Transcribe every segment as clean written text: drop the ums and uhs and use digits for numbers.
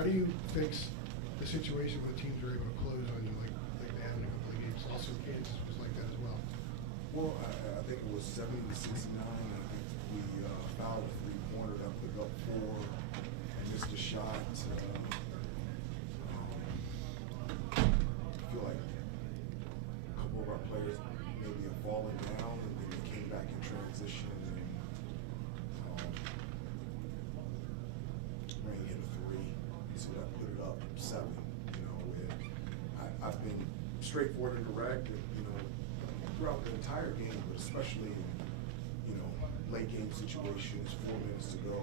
how do you fix the situation when teams are able to close on you like they have in a couple of games? Also, Kansas was like that as well. Well, I think it was 70-69. I think we fouled a three-pointer that put up 4 and missed a shot. I feel like a couple of our players maybe have fallen down and then they came back in transition and Rain hit a 3, so that put it up 7. You know, and I've been straightforward and direct, and, you know, throughout the entire game, but especially in, you know, late game situations, 4 minutes to go,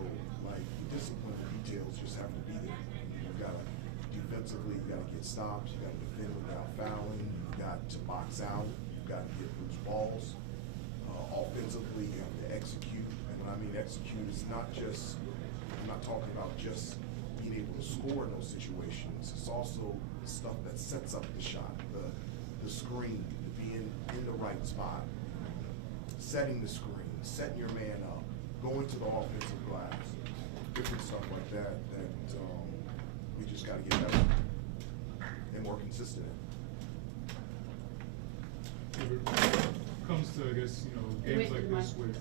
like the discipline and details just have to be there. You've got to defensively, you got to get stops, you got to defend without fouling, you got to box out, you got to get loose balls. Offensively, you have to execute, and when I mean execute, it's not just, I'm not talking about just being able to score in those situations. It's also the stuff that sets up the shot, the screen, being in the right spot, setting the screen, setting your man up, going to the offensive glass, different stuff like that we just got to get better and more consistent in. Comes to, I guess, you know, games like this with,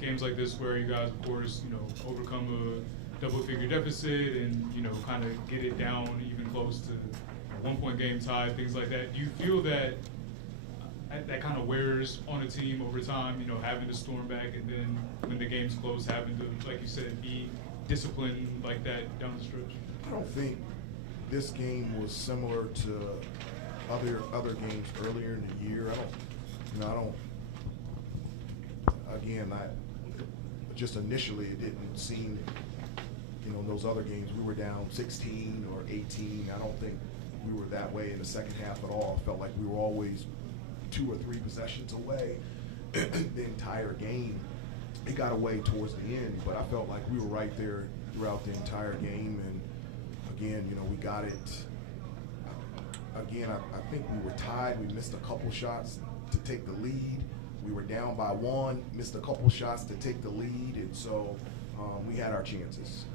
games like this where you guys, of course, you know, overcome a double-figure deficit and, you know, kind of get it down even close to a 1-point game tie, things like that. Do you feel that that kind of wears on a team over time, you know, having to storm back and then when the game's close, having to, like you said, be disciplined like that down the stretch? I don't think this game was similar to other games earlier in the year. Just initially it didn't seem, you know, in those other games we were down 16 or 18. I don't think we were that way in the second half at all. I felt like we were always 2 or 3 possessions away the entire game. It got away towards the end, but I felt like we were right there throughout the entire game. And again, you know, we got it. Again, I think we were tied. We missed a couple shots to take the lead. We were down by 1, missed a couple shots to take the lead, and so we had our chances.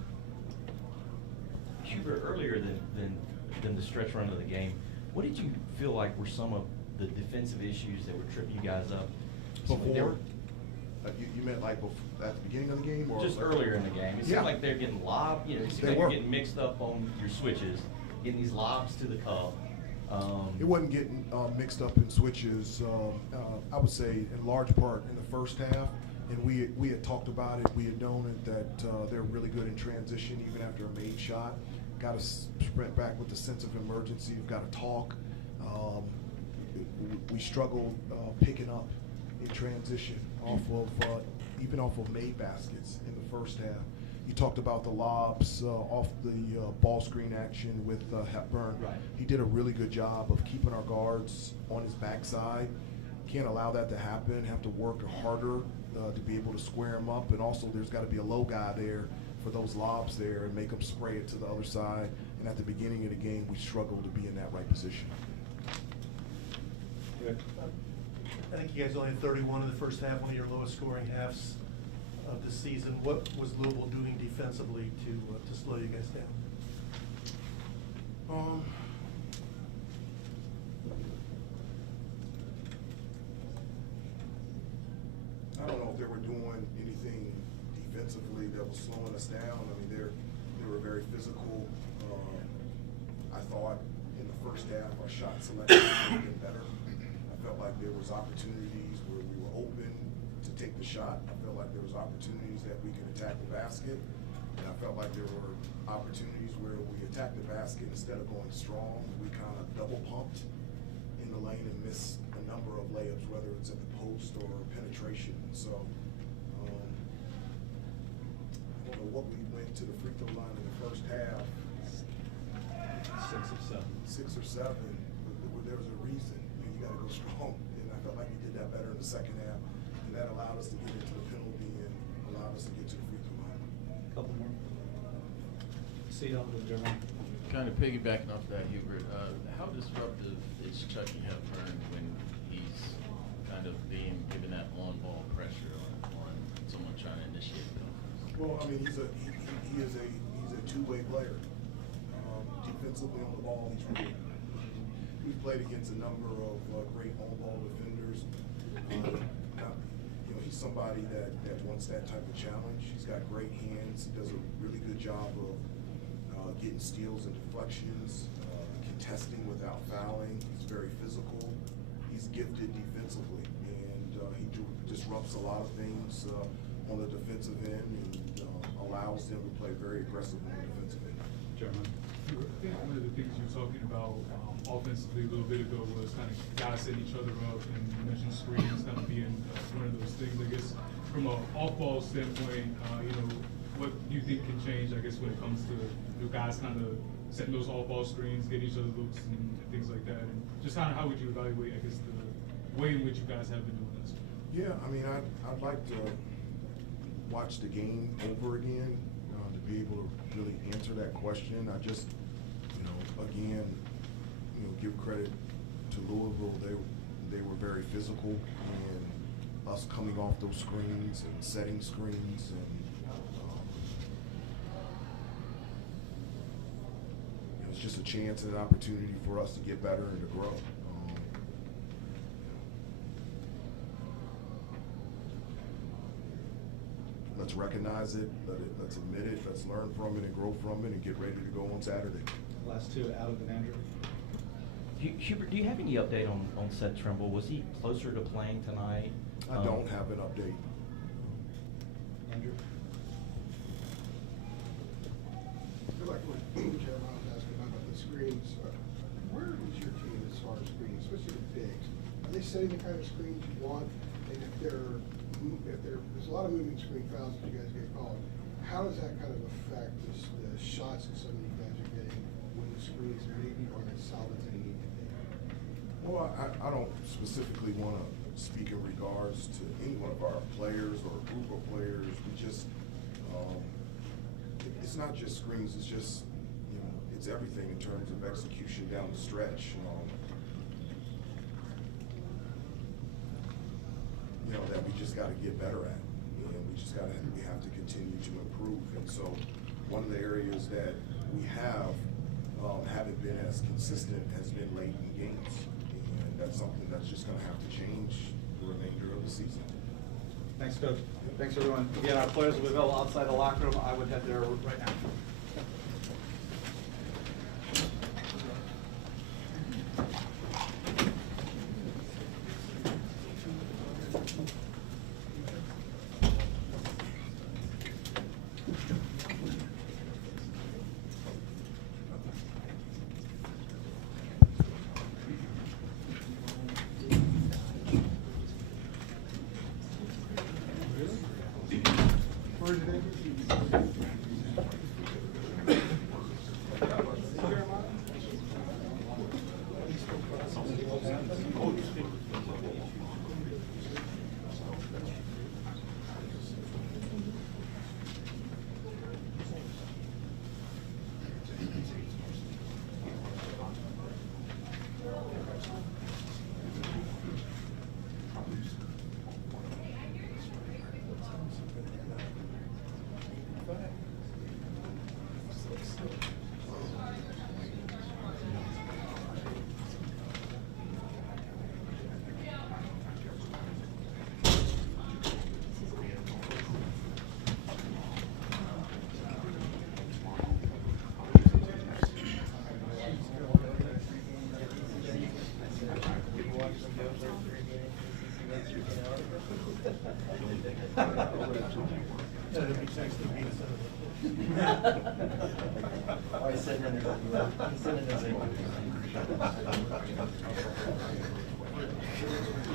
Hubert, earlier than the stretch run of the game, what did you feel like were some of the defensive issues that were tripping you guys up? Before? You meant like at the beginning of the game? Or just earlier in the game. It seemed like they're getting lobbed. You know, it seemed like you're getting mixed up on your switches, getting these lobs to the cup. It wasn't getting mixed up in switches. I would say in large part in the first half, and we had talked about it. We had known it that they're really good in transition, even after a made shot. Got to sprint back with a sense of emergency. You've got to talk. We struggled picking up in transition even off of made baskets in the first half. You talked about the lobs off the ball screen action with Hepburn. Right. He did a really good job of keeping our guards on his backside. Can't allow that to happen. Have to work harder to be able to square him up. And also there's got to be a low guy there for those lobs there and make them spray it to the other side. And at the beginning of the game, we struggled to be in that right position. I think you guys only had 31 in the first half, one of your lowest scoring halves of the season. What was Louisville doing defensively to slow you guys down? I don't know if they were doing anything defensively that was slowing us down. I mean, they were very physical. I thought in the first half our shot selection was getting better. I felt like there was opportunities where we were open to take the shot. I felt like there was opportunities that we could attack the basket. And I felt like there were opportunities where we attacked the basket instead of going strong. We kind of double pumped in the lane and missed a number of layups, whether it's at the post or penetration. So I don't know what we went to the free throw line in the first half. 6 or 7. 6 or 7. But there was a reason. You got to go strong, and I felt like we did that better in the second half, and that allowed us to get into the penalty and allowed us to get to the free throw line. Couple more. See you on the German. Kind of piggybacking off that, Hubert, how disruptive is Chucky Hepburn when he's kind of being given that on-ball pressure on someone trying to initiate the offense? Well, I mean, he's a two-way player. Defensively on the ball, he's really good. We've played against a number of great on-ball defenders. He's somebody that wants that type of challenge. He's got great hands. He does a really good job of getting steals and deflections, contesting without fouling. He's very physical. He's gifted defensively, and he disrupts a lot of things on the defensive end and allows them to play very aggressive on the defensive end. Jeremiah, I think one of the things you were talking about offensively a little bit ago was kind of guys setting each other up, and you mentioned screens kind of being one of those things. I guess from an off-ball standpoint, what do you think can change, I guess, when it comes to guys kind of setting those off-ball screens, getting each other looks and things like that? And just kind of how would you evaluate, I guess, the way in which you guys have been doing this? Yeah, I mean, I'd like to watch the game over again to be able to really answer that question. I just, again, give credit to Louisville. They were very physical, and us coming off those screens and setting screens, and it was just a chance and an opportunity for us to get better and to grow. Let's recognize it, let's admit it, let's learn from it and grow from it and get ready to go on Saturday. Last two, Adam and Andrew. Hubert, do you have any update on Seth Trimble? Was he closer to playing tonight? I don't have an update. Andrew? I feel like what Jeremiah was asking about the screens, where is your team as far as screens, especially the bigs? Are they setting the kind of screens you want? And if there's a lot of moving screen fouls that you guys get called, how does that kind of affect the shots that some of you guys are getting when the screens maybe aren't as solid as they need to be? Well, I don't specifically want to speak in regards to any one of our players or group of players. We just, it's not just screens, it's just, it's everything in terms of execution down the stretch. That we just got to get better at, and we have to continue to improve. And so, one of the areas that we haven't been as consistent has been late in games, and that's something that's just going to have to change the remainder of the season. Thanks, Coach. Thanks, everyone. Again, our players will be available outside the locker room. I would head there right now. He's sitting in there. He's sitting in his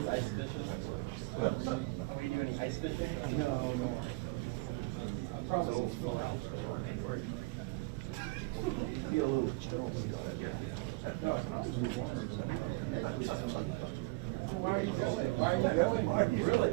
ice fishing? Are you doing any ice fishing? No. I promise it's full out. Be a little chill. Why are you going? Why are you going? Really?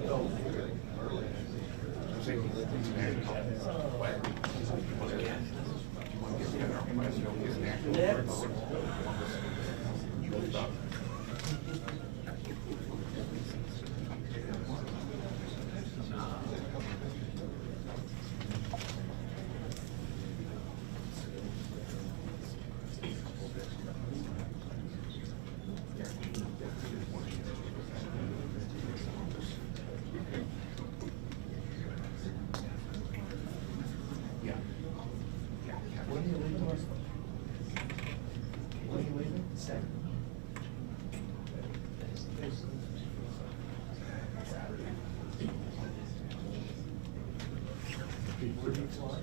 Where do you fly?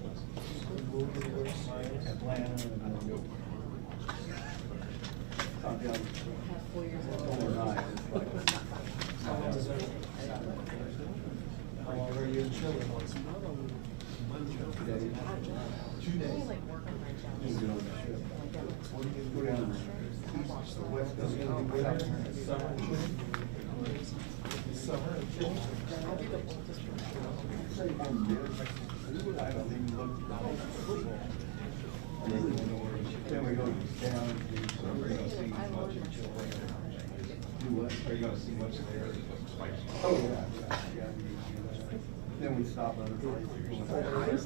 Atlanta and overnight. How long are you in Chile? 2 days. You get on the ship. What do you go down east to west? Does it go down summer in Chile? Summer in Chile? I don't even look. Then we go down to, so we're gonna see much of Chile. Do what? Are you gonna see much there? Oh, yeah. Then we stop at a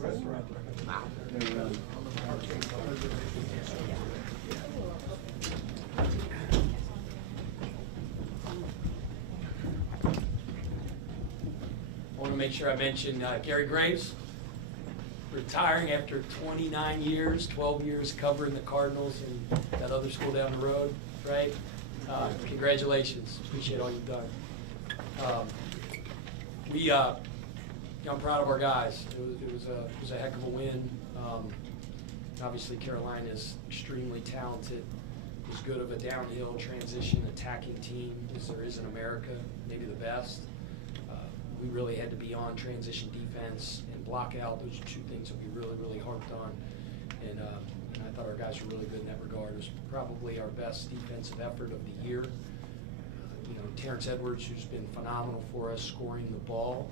restaurant. Then we're I want to make sure I mention Gary Graves, retiring after 29 years, 12 years covering the Cardinals and that other school down the road, right? Congratulations. Appreciate all you've done. I'm proud of our guys. It was a heck of a win. Obviously, Carolina is extremely talented, as good of a downhill transition attacking team as there is in America, maybe the best. We really had to be on transition defense and block out. Those are two things that we really, really harped on. And I thought our guys were really good in that regard. It was probably our best defensive effort of the year. Terrence Edwards, who's been phenomenal for us, scoring the ball.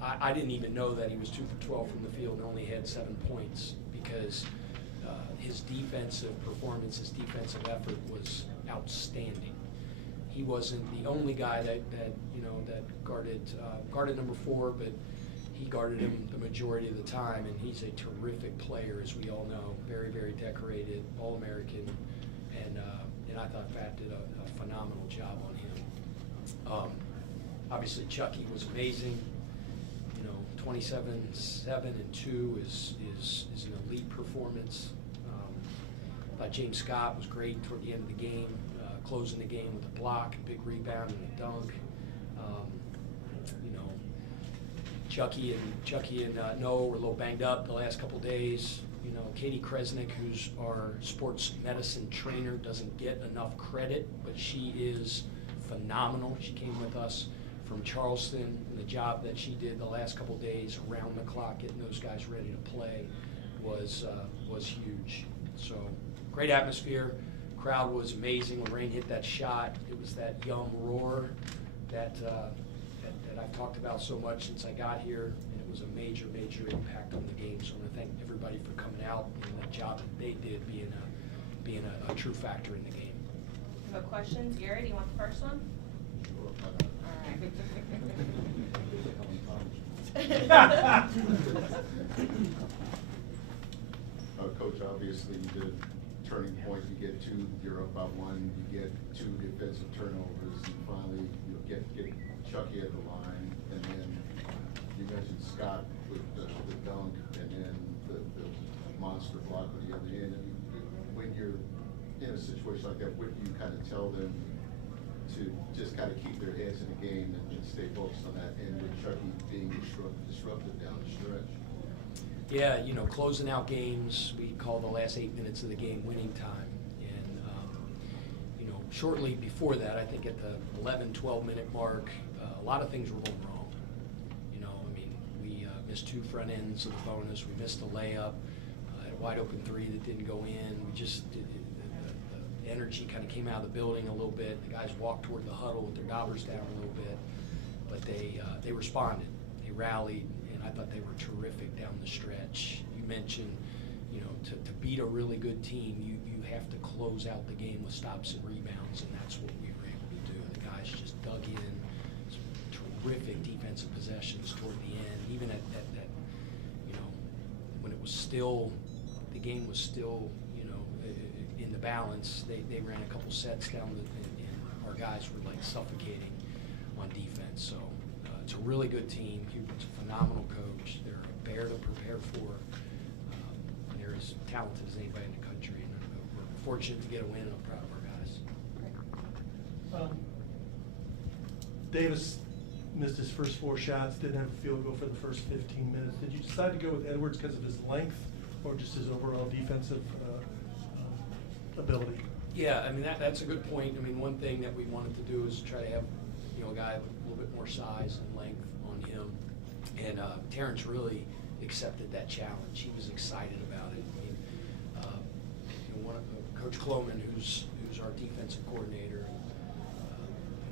I didn't even know that he was 2 for 12 from the field and only had 7 points because his defensive performance, his defensive effort was outstanding. He wasn't the only guy that guarded number 4, but he guarded him the majority of the time, and he's a terrific player, as we all know. Very, very decorated, All-American, and I thought Fat did a phenomenal job on him. Obviously, Chucky was amazing. 27, 7, and 2 is an elite performance. I thought James Scott was great toward the end of the game, closing the game with a block, a big rebound, and a dunk. Chucky and Noah were a little banged up the last couple days. Katie Kresnick, who's our sports medicine trainer, doesn't get enough credit, but she is phenomenal. She came with us from Charleston, and the job that she did the last couple days around the clock, getting those guys ready to play, was huge. So great atmosphere. Crowd was amazing when Rain hit that shot. It was that young roar that I've talked about so much since I got here, and it was a major, major impact on the game. So I want to thank everybody for coming out and the job that they did being a true factor in the game. You have questions? Gary, do you want the first one? Coach, obviously you did turning point. You get 2, you're up by 1. You get 2 defensive turnovers. And finally, you get Chucky at the line, and then you mentioned Scott with the dunk, and then the monster block at the other end. When you're in a situation like that, what do you kind of tell them to just kind of keep their heads in the game and stay focused on that, and with Chucky being disruptive down the stretch? Yeah, closing out games, we call the last 8 minutes of the game winning time. And, shortly before that, I think at the 11, 12-minute mark, a lot of things were going wrong. We missed 2 front ends of the bonus. We missed a layup, a wide open 3 that didn't go in. We just the energy kind of came out of the building a little bit. The guys walked toward the huddle with their daubers down a little bit, but they responded. They rallied, and I thought they were terrific down the stretch. You mentioned, to beat a really good team, you have to close out the game with stops and rebounds, and that's what we were able to do. The guys just dug in, some terrific defensive possessions toward the end, even at when it was still, the game was still, in the balance. They ran a couple sets down, and our guys were like suffocating on defense. So it's a really good team. Hubert's a phenomenal coach. They're a bear to prepare for. And they're as talented as anybody in the country. And we're fortunate to get a win. I'm proud of our guys. Davis missed his his first 4 shots, didn't have a field goal for the first 15 minutes. Did you decide to go with Edwards because of his length or just his overall defensive ability? Yeah, I mean, that's a good point. I mean, one thing that we wanted to do is try to have, you know, a guy with a little bit more size and length on him. And Terrence really accepted that challenge. He was excited about it. I mean, you know, Coach Kloman, who's our defensive coordinator,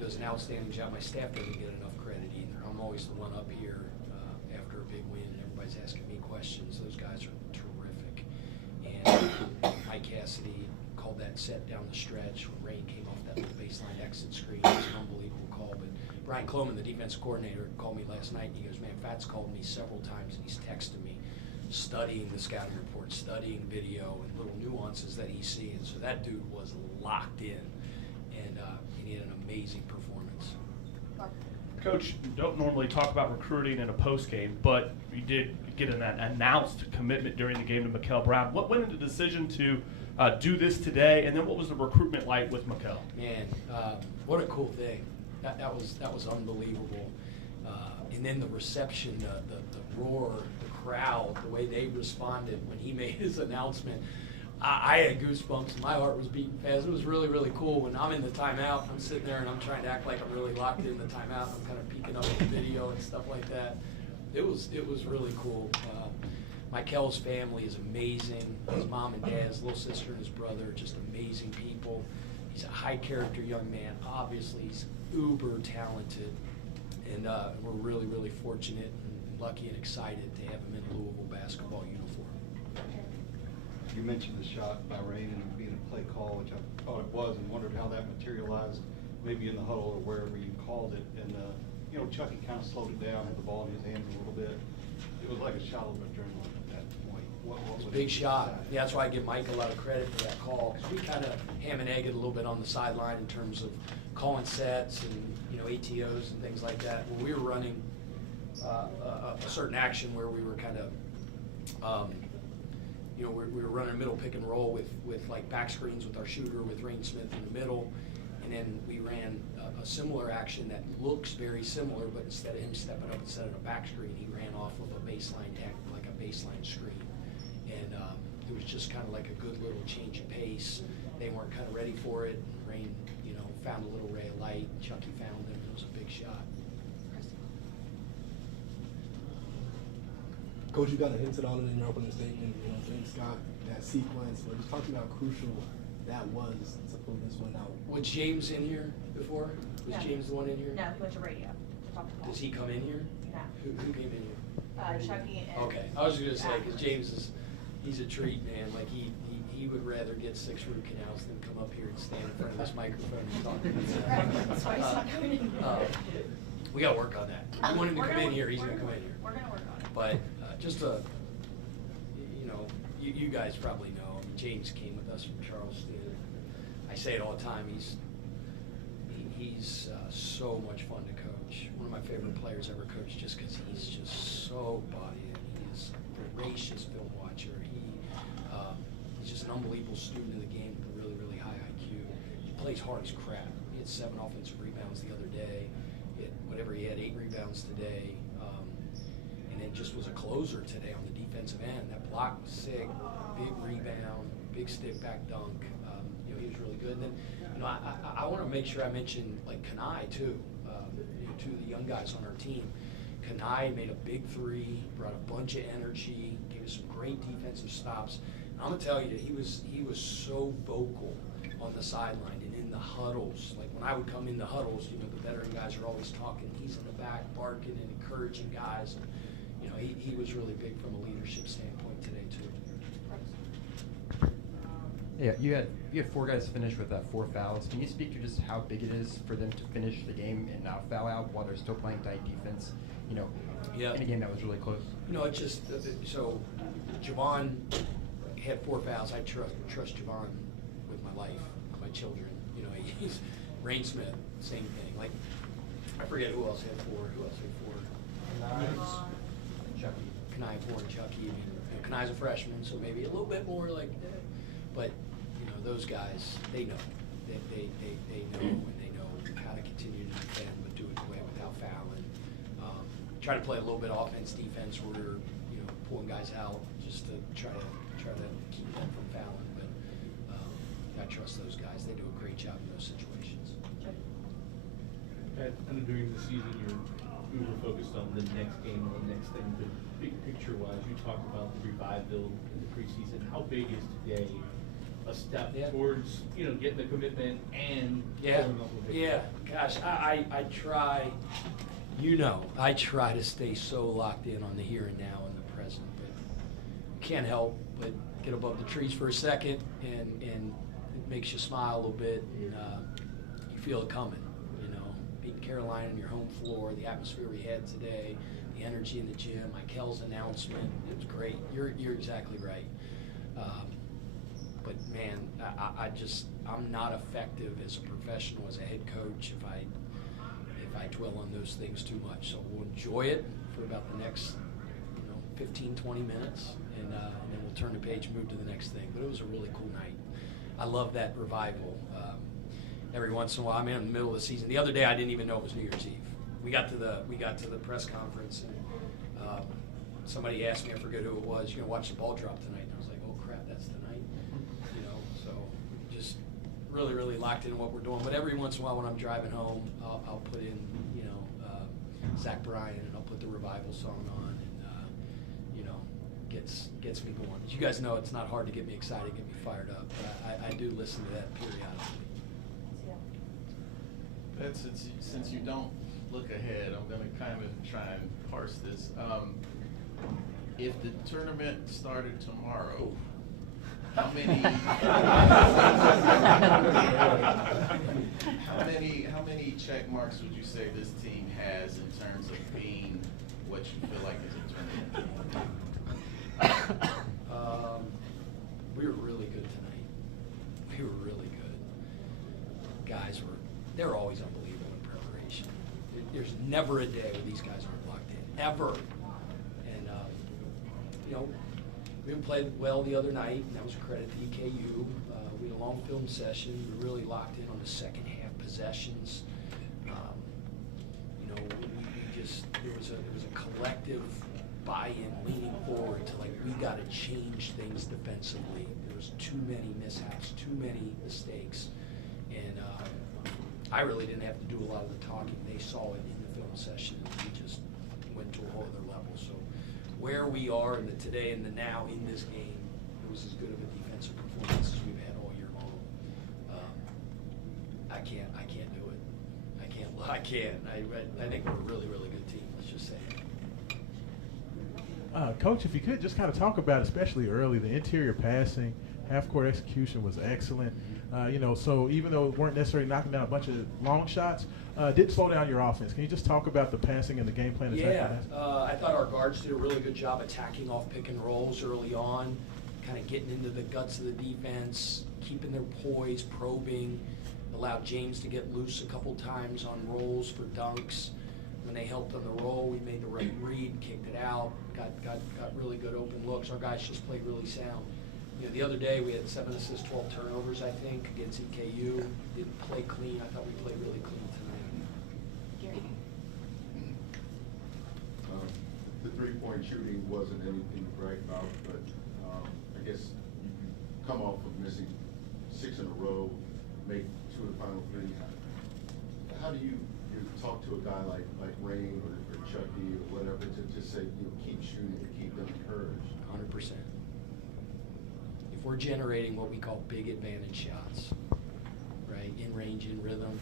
does an outstanding job. My staff doesn't get enough credit either. I'm always the one up here after a big win, and everybody's asking me questions. Those guys are terrific. And Mike Cassidy called that set down the stretch when Rain came off that little baseline exit screen. It was an unbelievable call. But Brian Kloman, the defensive coordinator, called me last night, and he goes, man, Fats called me several times, and he's texting me, studying the scouting report, studying video, and little nuances that he's seeing. So that dude was locked in, and he had an amazing performance. Coach, you don't normally talk about recruiting in a post game, but you did get an announced commitment during the game to Mikel Brown. What went into the decision to do this today, and then what was the recruitment like with Mikel? Man, what a cool thing. That was unbelievable. And then the reception, the roar, the crowd, the way they responded when he made his announcement. I had goosebumps. My heart was beating fast. It was really, really cool. When I'm in the timeout, I'm sitting there and I'm trying to act like I'm really locked in the timeout. I'm kind of peeking up at the video and stuff like that. It was really cool. Mikel's family is amazing. His mom and dad, his little sister and his brother are just amazing people. He's a high character young man. Obviously, he's uber talented. And we're really, really fortunate and lucky and excited to have him in Louisville basketball uniform. You mentioned the shot by Rain and being a play call, which I thought it was, and wondered how that materialized, maybe in the huddle or wherever you called it. And you know, Chucky kind of slowed it down, had the ball in his hands a little bit. It was like a shot of adrenaline at that point. What It's a was big it? shot. Yeah, that's why I give Mike a lot of credit for that call, because we kind of ham and egg it a little bit on the sideline in terms of calling sets and, you know, ATOs and things like that. When we were running a certain action where we were kind of, you know, we were running a middle pick and roll with like back screens with our shooter, with Rain Smith in the middle, and then we ran a similar action that looks very similar, but instead of him stepping up and setting a back screen, he ran off of a baseline deck, like a baseline screen. And it was just kind of like a good little change of pace. They weren't kind of ready for it. Rain, you know, found a little ray of light. Chucky found him. It was a big shot. Coach, you kind of hinted on it in your opening statement, you know, James Scott, that sequence, but just talk to me how crucial that was to pull this one out. Was James in here before? Was No. James the one in here? No, he went to radio to talk to Paul. Does he come in here? No. Who came in here? Chucky and. Okay, I was just gonna say, because James he's a treat, man. Like he would rather get 6 root canals than come up here and stand in front of this microphone and talk. That's why he's not coming in. We gotta work on that. We want him to We're come gonna in here, work- he's we're gonna come gonna in here. We're gonna work on it. But just you know, you guys probably know, I mean, James came with us from Charleston. I say it all the time, he's so much fun to coach. One of my favorite players ever coached, just because he's just so bought in. He is a voracious film watcher. He's just an unbelievable student of the game with a really, really high IQ. He plays hard as crap. He had 7 offensive rebounds the other day. He had 8 rebounds today. And then just was a closer today on the defensive end. That block was sick, big rebound, big stick back dunk. You know, he was really good. And then, you know, I want to make sure I mention like Kanai too. You know, 2 of the young guys on our team. Kanai made a big 3, brought a bunch of energy, gave us some great defensive stops. And I'm gonna tell you that he was so vocal on the sideline and in the huddles. Like when I would come in the huddles, you know, the veteran guys are always talking. He's in the back barking and encouraging guys. And, you know, he was really big from a leadership standpoint today too. Yeah, you had 4 guys finish with 4 fouls. Can you speak to just how big it is for them to finish the game and not foul out while they're still playing tight defense? You know, Yeah. in a game that was really close. You know, it's just so Javon had 4 fouls. I trust Javon with my life, with my children. You know, he's Rain Smith, same thing. Like I forget who else had 4. Who else had 4? Chucky. Kanai 4 and Chucky. I mean, you know, Kanai's a freshman, so maybe a little bit more like. But you know, those guys, they know. They know, and they know how to continue to defend, but do it without fouling. try to play a little bit of offense, defense, where we're, you know, pulling guys out just to try to keep them from fouling. But I trust those guys. They do a great job in those situations. Pat, I know during the season we were focused on the next game and the next thing, but big picture wise, you talked about the revival in the preseason. How big is today a step towards, you know, getting the commitment and pulling off a victory? Yeah, gosh, I try, you know, I try to stay so locked in on the here and now and the present, but can't help but get above the trees for a second, and it makes you smile a little bit, and you feel it coming, you know, beating Carolina on your home floor, the atmosphere we had today, the energy in the gym, Mikel's announcement, it was great. You're exactly right. But man, I'm not effective as a professional, as a head coach, if I dwell on those things too much. So we'll enjoy it for about the next, 15, 20 minutes, and then we'll turn the page and move to the next thing. But it was a really cool night. I love that revival. Every once in a while, I'm in the middle of the season. The other day, I didn't even know it was New Year's Eve. We got to the press conference, and somebody asked me, I forget who it was, "You're gonna watch the ball drop tonight?" And I was like, "Oh crap, that's the night." So just really, really locked in what we're doing. But every once in a while, when I'm driving home, I'll put in, Zach Bryan, and I'll put the revival song on, and gets me going. As you guys know, it's not hard to get me excited, get me fired up. But I do listen to that periodically. Pat, since you don't look ahead, I'm going to kind of try and parse this. If the tournament started tomorrow, how many check marks would you say this team has in terms of being what you feel like is a tournament team? We were really good tonight. We were really good. Guys they're always unbelievable in preparation. There's never a day where these guys aren't locked in, ever. And we played well the other night, and that was a credit to EKU. We had a long film session. We really locked in on the second half possessions. There was a collective buy-in, leaning forward to we got to change things defensively. There was too many mishaps, too many mistakes, and I really didn't have to do a lot of the talking. They saw it in the film session. We just went to a whole other level. So where we are in the today and the now in this game, it was as good of a defensive performance as we've had all year long. I can't do it. I think we're a really, really good team. Let's just say it. Coach, if you could just kind of talk about, especially early, the interior passing, half-court execution was excellent. So even though we weren't necessarily knocking down a bunch of long shots, did slow down your offense. Can you just talk about the passing and the game plan? I thought our guards did a really good job attacking off pick and rolls early on, kind of getting into the guts of the defense, keeping their poise, probing, allowed James to get loose a couple times on rolls for dunks. When they helped on the roll, we made the right read, kicked it out, got really good open looks. Our guys just played really sound. The other day we had 7 assists, 12 turnovers, I think, against EKU. Didn't play clean. I thought we played really clean tonight. The three-point shooting wasn't anything to brag about, but I guess you come off of missing 6 in a row, make 2 of the final 3. How do you talk to a guy like Rain or Chucky or whatever to just say, keep shooting to keep them encouraged? 100%. If we're generating what we call big advantage shots, right, in range, in rhythm,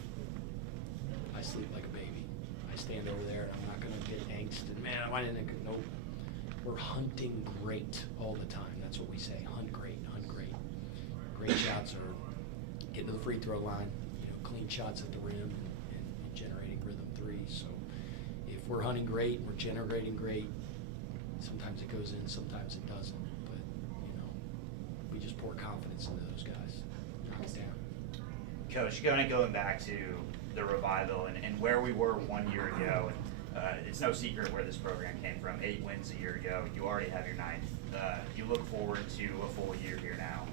I sleep like a baby. I stand over there and I'm not going to get angst and, man, I didn't. Nope. We're hunting great all the time. That's what we say. Hunt great, hunt great. Great shots are getting to the free throw line, clean shots at the rim and generating rhythm threes. So if we're hunting great, we're generating great, sometimes it goes in, sometimes it doesn't. We just pour confidence into those guys. Hands down. Coach, going back to the revival and where we were 1 year ago, and it's no secret where this program came from. 8 wins a year ago. You already have your 9th. You look forward to a full year here now.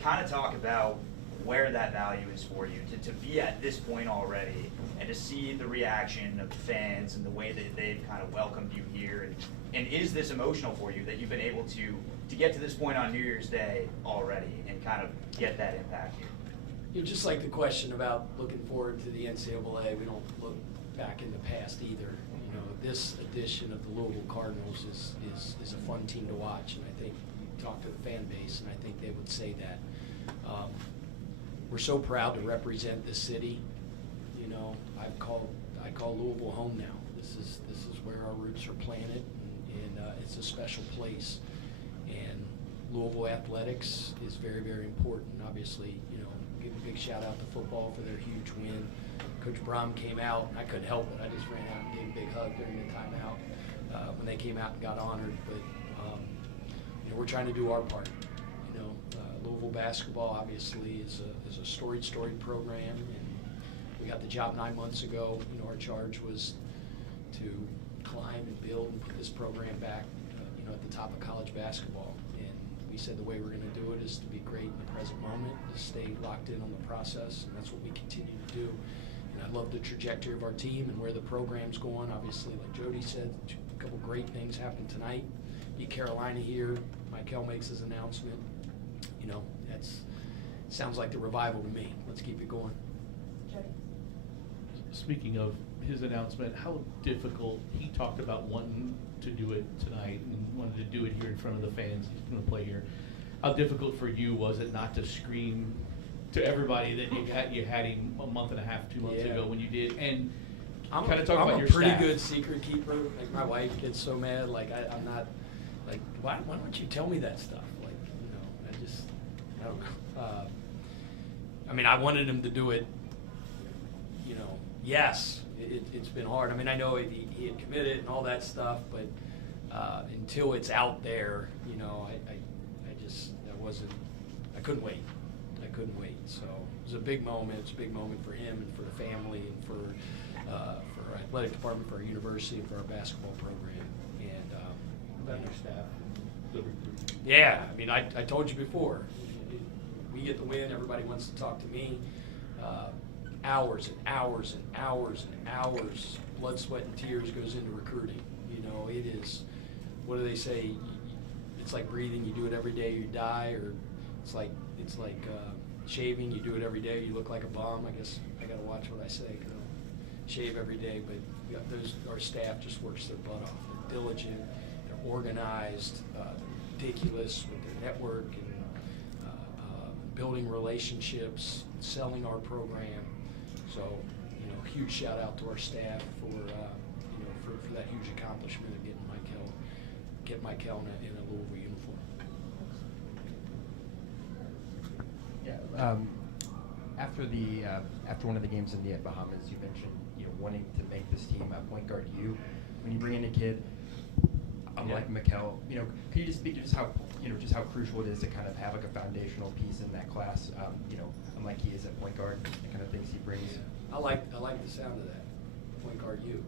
Kind of talk about where that value is for you, to be at this point already, and to see the reaction of the fans and the way that they've kind of welcomed you here, and is this emotional for you that you've been able to get to this point on New Year's Day already and kind of get that impact here? You're just like the question about looking forward to the NCAA. We don't look back in the past either. You know, this edition of the Louisville Cardinals is a fun team to watch, and I think you talk to the fan base, and I think they would say that. We're so proud to represent this city. You know, I call Louisville home now. This is where our roots are planted, and it's a special place. And Louisville athletics is very, very important. Obviously, you know, give a big shout out to football for their huge win. Coach Brom came out, and I couldn't help it. I just ran out and gave a big hug during the timeout when they came out and got honored. But you know, we're trying to do our part. You know, Louisville basketball obviously is a storied program, and we got the job 9 months ago. You know, our charge was to climb and build and put this program back, you know, at the top of college basketball. And we said the way we're going to do it is to be great in the present moment, to stay locked in on the process, and that's what we continue to do. And I love the trajectory of our team and where the program's going. Obviously, like Jody said, a couple great things happened tonight. Beat Carolina here. Michael makes his announcement. You know, that's sounds like the revival to me. Let's keep it going. Jody? Speaking of his announcement, how difficult, he talked about wanting to do it tonight and wanted to do it here in front of the fans. He's going to play here. How difficult for you was it not to scream to everybody that you had him a month and a half, 2 months ago when you did? And kind of talk about your I'm a pretty staff. good secret keeper. Like, my wife gets so mad. Like, I'm not, like, why don't you tell me that stuff? Like, you know, I don't know. I mean, I wanted him to do it, you know, yes, it's been hard. I mean, I know he had committed and all that stuff, but until it's out there, you know, I couldn't wait. So it was a big moment. It's a big moment for him and for the family and for our athletic department, for our university, and for our basketball program. And About your staff, the recruitment. yeah, I mean, I told you before, we get the win, everybody wants to talk to me. Hours and hours and hours and hours, blood, sweat, and tears goes into recruiting. You know, it is, what do they say? It's like breathing, you do it every day, you die, or it's like shaving, you do it every day, you look like a bum. I guess I gotta watch what I say, 'cause I don't shave every day, but our staff just works their butt off. They're diligent, they're organized, meticulous with their network and building relationships, selling our program. So, you know, huge shout out to our staff for you know, for that huge accomplishment of getting Michael in a Louisville uniform. Yeah. After one of the games in the Bahamas, you mentioned, you know, wanting to make this team a point guard. When you bring in a kid, unlike Mikel, you know, could you just speak to just how crucial it is to kind of have like a foundational piece in that class? You know, unlike he is at point guard, the kind of things he brings. I like the sound of that. Point guard you.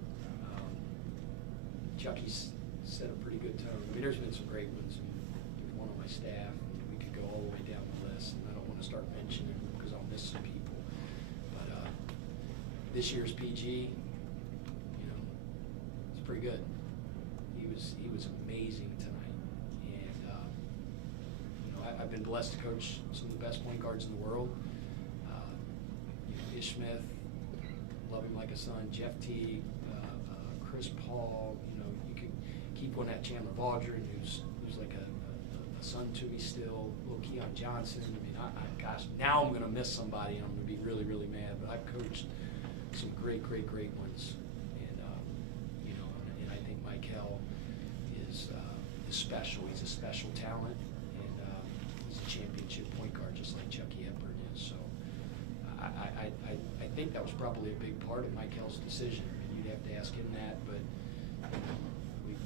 Chucky's set a pretty good tone. I mean, there's been some great ones. There's one on my staff, and we could go all the way down the list, and I don't want to start mentioning them because I'll miss some people. But this year's PG, you know, it's pretty good. He was amazing tonight, and you know, I've been blessed to coach some of the best point guards in the world. You know, Ish Smith, love him like a son. Jeff Teague, Chris Paul. You know, you could keep one at Chandler Vaudrin, who's like a son to me still. Little Keon Johnson. I mean, gosh, now I'm going to miss somebody, and I'm going to be really, really mad. But I've coached some great ones, and you know, and I think Michael is special. He's a special talent, and he's a championship point guard, just like Chucky Hepburn is. So I think that was probably a big part of Michael's decision. I mean, you'd have to ask him that, but you know,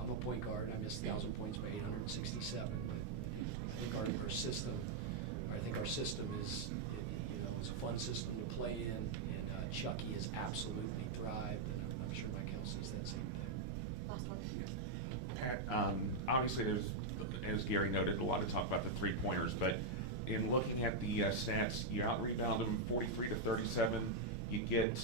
I'm a point guard. I missed 1,000 points by 867, but I think our system is, you know, it's a fun system to play in, and Chucky has absolutely thrived, and I'm sure Michael says that same thing. Last one. Pat, obviously there's, as Gary noted, a lot of talk about the three-pointers, but in looking at the stats, you out-rebound them 43 to 37. You get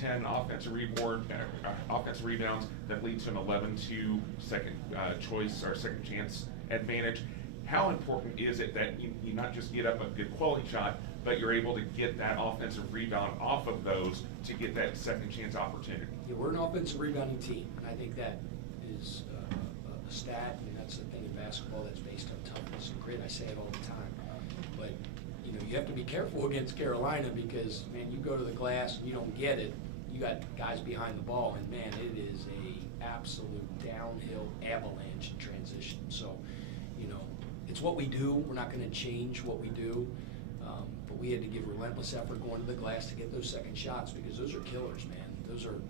10 offensive rebounds that lead to an 11-2 second choice or second chance advantage. How important is it that you not just get up a good quality shot, but you're able to get that offensive rebound off of those to get that second chance opportunity? Yeah, we're an offensive rebounding team, and I think that is a stat, and that's the thing in basketball that's based on toughness and grit. I say it all the time. But, you know, you have to be careful against Carolina because, man, you go to the glass and you don't get it. You got guys behind the ball, and, man, it is a absolute downhill avalanche in transition. So, you know, it's what we do. We're not going to change what we do. But we had to give relentless effort going to the glass to get those second shots because those are killers, man. Those are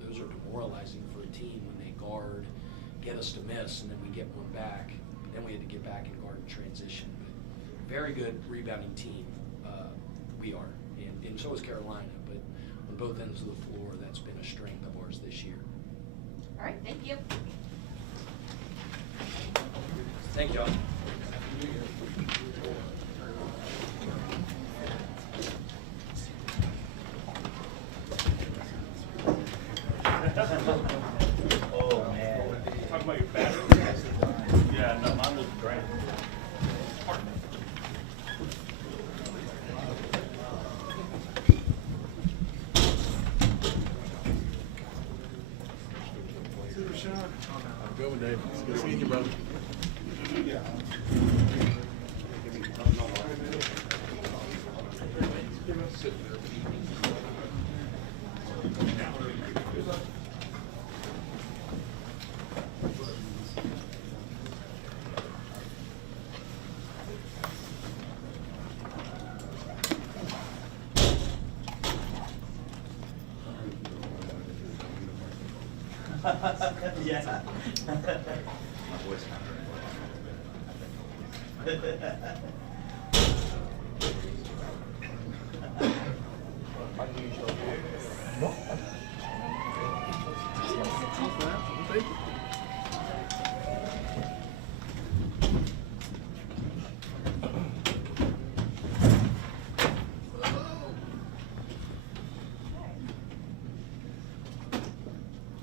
demoralizing for a team when they guard, get us to miss, and then we get one back. Then we had to get back and guard in transition. But very good rebounding team, we are, and so is Carolina. But on both ends of the floor, that's been a strength of ours this year. All right, thank you. Thank you, John. Oh, man. Talk about your battery. Yeah, no, mine was great. Good one, Dave. It's good seeing you, brother. Yeah. Yeah. My voice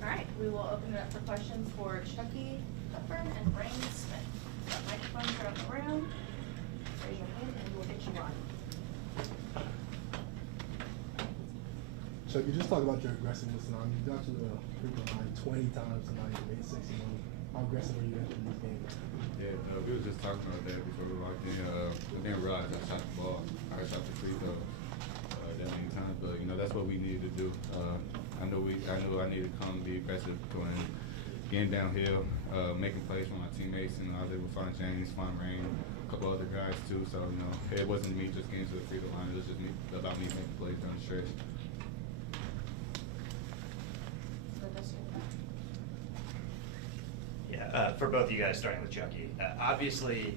All right, we will open it up for questions for Chucky Hepburn and Brain Smith. Microphones are on the room. Raise your hand and we'll get you on. So you just talked about your aggressiveness now. You got to the free throw line 20 times tonight. You made 61. How aggressive are you after these games? Yeah, we were just talking about that before we walked in. I didn't realize I shot the ball. I shot the free throw that many times, but you know that's what we needed to do. I knew I needed to come be aggressive, going, getting downhill, making plays for my teammates, and I was able to find James, find Rain, a couple other guys too. So you know, it wasn't me just getting to the free throw line. It was just about me making plays down the stretch. Yeah, for both of you guys, starting with Chucky. Obviously,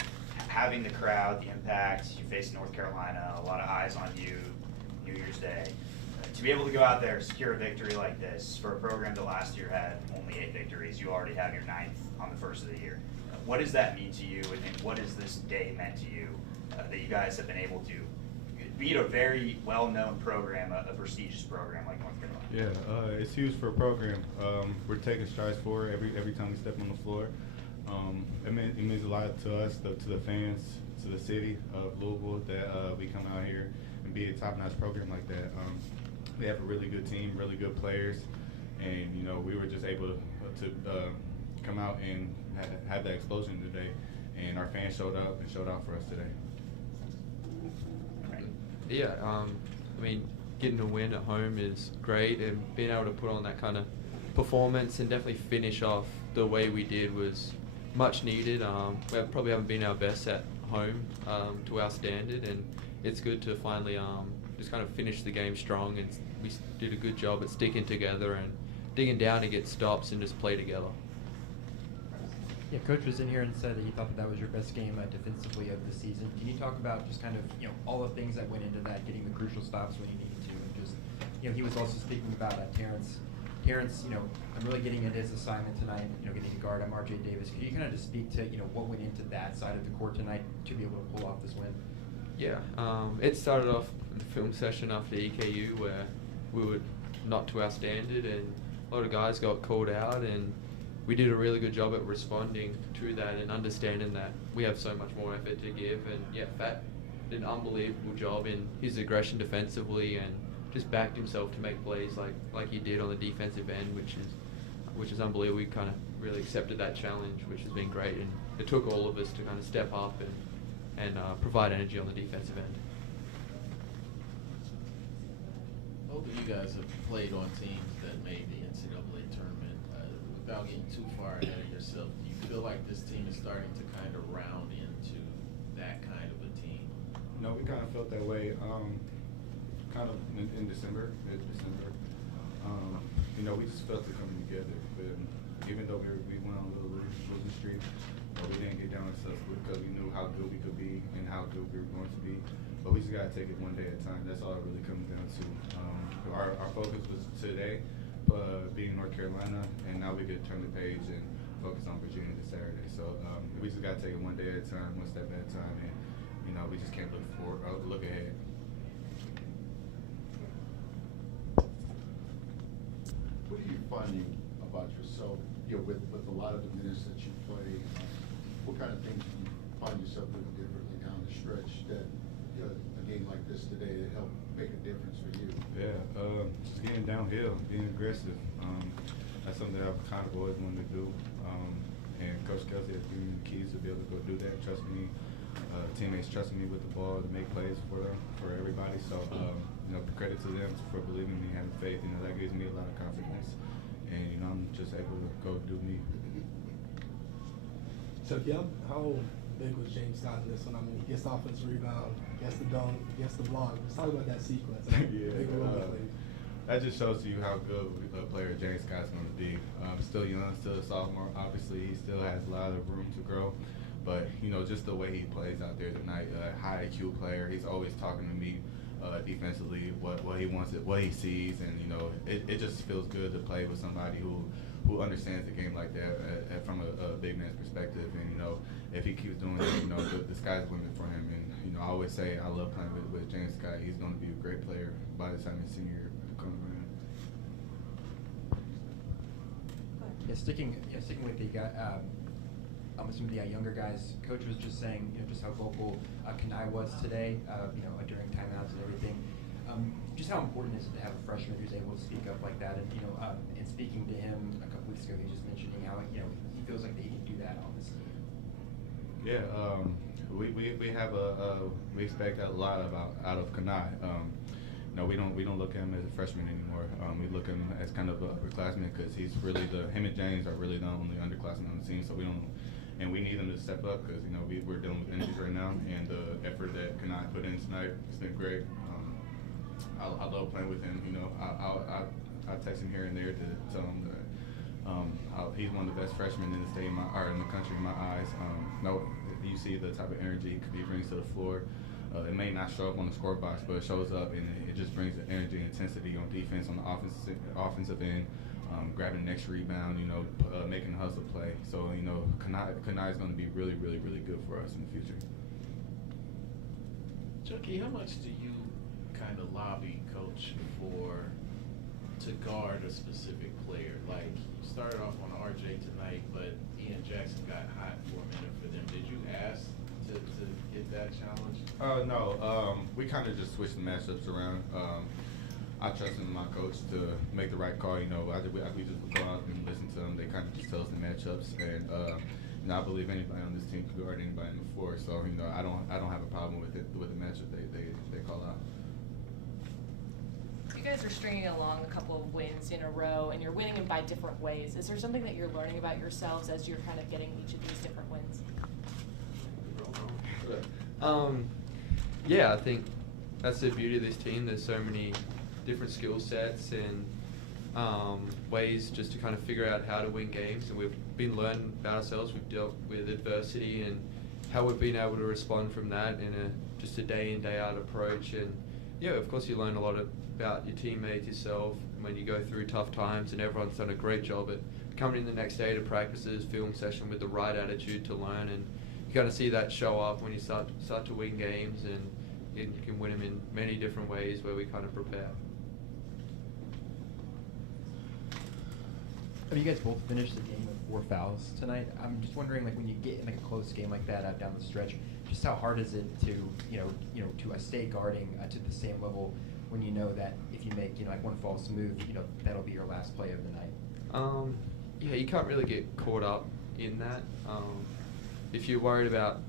having the crowd, the impact, you face North Carolina, a lot of eyes on you, New Year's Day. To be able to go out there, secure a victory like this, for a program that last year had only 8 victories, you already have your 9th on the first of the year. What does that mean to you, and what has this day meant to you, that you guys have been able to beat a very well-known program, a prestigious program like North Carolina? Yeah, it's huge for a program. We're taking strides forward every time we step on the floor. It means a lot to us, to the fans, to the city of Louisville, that we come out here and be a top-notch program like that. We have a really good team, really good players, and you know we were just able to come out and have that explosion today, and our fans showed up and showed out for us today. Yeah, I mean, getting a win at home is great, and being able to put on that kind of performance and definitely finish off the way we did was much needed. We probably haven't been our best at home to our standard, and it's good to finally just kind of finish the game strong, and we did a good job at sticking together and digging down to get stops and just play together. Yeah, Coach was in here and said that he thought that was your best game defensively of the season. Can you talk about just kind of, you know, all the things that went into that, getting the crucial stops when you needed to, and just, you know, he was also speaking about Terrence, you know, I'm really getting into his assignment tonight, you know, getting to guard RJ Davis. Could you kind of just speak to, you know, what went into that side of the court tonight to be able to pull off this win? Yeah, it started off with the film session after EKU where we were not to our standard and a lot of guys got called out, and we did a really good job at responding to that and understanding that we have so much more effort to give. And yeah, Fat did an unbelievable job in his aggression defensively and just backed himself to make plays like he did on the defensive end, which is unbelievable. We kind of really accepted that challenge, which has been great, and it took all of us to kind of step up and provide energy on the defensive end. Both of you guys have played on teams that made the NCAA tournament. Without getting too far ahead of yourself, do you feel like this team is starting to kind of round into that kind of a team? No, we kind of felt that way kind of in December, mid-December. We just felt it coming together. But even though we went on a little losing streak, we didn't get down on ourselves because we knew how good we could be and how good we were going to be. But we just got to take it one day at a time. That's all it really comes down to. Our focus was today, being North Carolina, and now we could turn the page and focus on Virginia this Saturday. So we just got to take it one day at a time, one step at a time, and we just can't look ahead. What are you finding about yourself, with a lot of the minutes that you play? What kind of things do you find yourself doing differently down the stretch that a game like this today that helped make a difference for you? Yeah, just getting downhill, being aggressive. That's something that I've kind of always wanted to do. And Coach Kelsey has given me the keys to be able to go do that. Trust me, teammates trusting me with the ball to make plays for everybody. So, credit to them for believing in me, having faith. That gives me a lot of confidence. And I'm just able to go do me. So, how big was James Scott in this one? I mean, he gets the offensive rebound, gets the dunk, gets the block. Let's talk about that sequence. That just shows you how good a player James Scott's going to be. Still young, still a sophomore. Obviously, he still has a lot of room to grow. But, just the way he plays out there tonight, high IQ player. He's always talking to me defensively, what he wants, what he sees. And, it just feels good to play with somebody who understands the game like that from a big man's perspective. And, if he keeps doing it, the sky's the limit for him. And, I always say I love playing with James Scott. He's going to be a great player by the time his senior year comes around. Sticking with the guy, some of the younger guys. Coach was just saying, just how vocal Kanai was today, during timeouts and everything. Just how important is it to have a freshman who's able to speak up like that? And in speaking to him a couple weeks ago, he was just mentioning how he feels like that he can do that on this team. Yeah, we expect a lot out of Kanai. We don't look at him as a freshman anymore. We look at him as kind of a upperclassman because he's really him and James are really the only underclassmen on the team. So we need him to step up because we're dealing with injuries right now, and the effort that Kanai put in tonight has been great. I love playing with him. I text him here and there to tell him that he's one of the best freshmen in the state or in the country in my eyes. You see the type of energy he brings to the floor. It may not show up on the score box, but it shows up, and it just brings the energy and intensity on defense, on the offensive end, grabbing the next rebound, making the hustle play. So, Kanai is going to be really, really, really good for us in the future. Chucky, how much do you kind of lobby Coach to guard a specific player? Like, you started off on RJ tonight, but Ian Jackson got hot for a minute for them. Did you ask to get that challenge? No, we kind of just switched the matchups around. I trust in my coach to make the right call. We just go out and listen to them. They kind of just tell us the matchups, and I believe anybody on this team can guard anybody on the floor. So I don't have a problem with the matchup they call out. You guys are stringing along a couple of wins in a row, and you're winning them by different ways. Is there something that you're learning about yourselves as you're kind of getting each of these different wins? Yeah, I think that's the beauty of this team. There's so many different skill sets and ways just to kind of figure out how to win games. And we've been learning about ourselves. We've dealt with adversity and how we've been able to respond from that in just a day in, day out approach. And yeah, of course you learn a lot about your teammates, yourself, when you go through tough times, and everyone's done a great job at coming in the next day to practices, film session with the right attitude to learn. And you kind of see that show up when you start to win games, and and can win them in many different ways where we kind of prepare. I mean, you guys both finished the game with 4 fouls tonight. I'm just wondering, like, when you get in like a close game like that out down the stretch, just how hard is it to, to stay guarding to the same level when you know that if you make, like one false move, that'll be your last play of the night? Yeah, you can't really get caught up in that. If you're worried about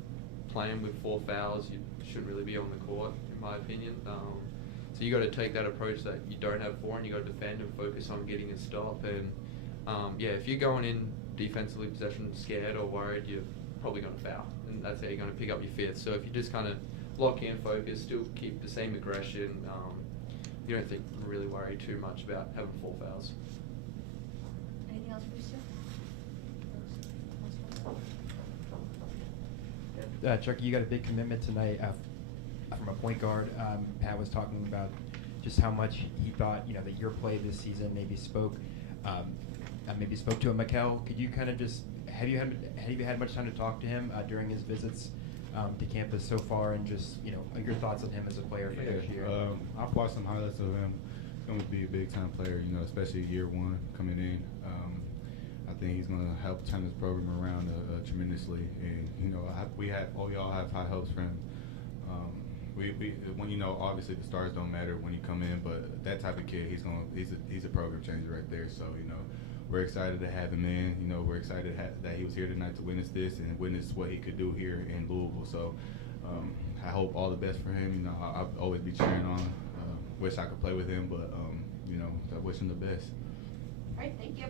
playing with 4 fouls, you shouldn't really be on the court, in my opinion. So you got to take that approach that you don't have 4, and you got to defend and focus on getting a stop. And yeah, if you're going in defensively possession scared or worried, you're probably going to foul, and that's how you're going to pick up your 5th. So if you just kind of lock in, focus, still keep the same aggression, you don't think really worry too much about having 4 fouls. Anything else for you, Stu? Chucky, you got a big commitment tonight from a point guard. Pat was talking about just how much he thought, that your play this season maybe spoke to a Mikel. Could you kind of just have you had much time to talk to him during his visits to campus so far, and just your thoughts on him as a player for this year? I've watched some highlights of him. He's going to be a big time player, especially year 1 coming in. I think he's going to help turn this program around tremendously, and we all have high hopes for him. When obviously the stars don't matter when you come in, but that type of kid, he's a program changer right there. So we're excited to have him in. We're excited that he was here tonight to witness this and witness what he could do here in Louisville. So I hope all the best for him. I'll always be cheering on. Wish I could play with him, but I wish him the best. All right, thank you.